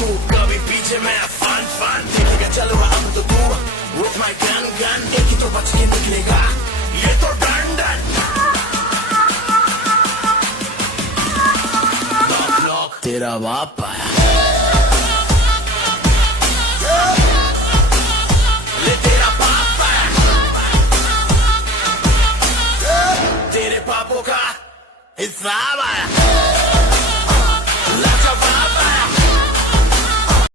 तू कभी पीछे मैं फन फन देखेगा चलो अब तो तू with my gun gun एक ही तो बच के निकलेगा ये तो डन डन तेरा बाप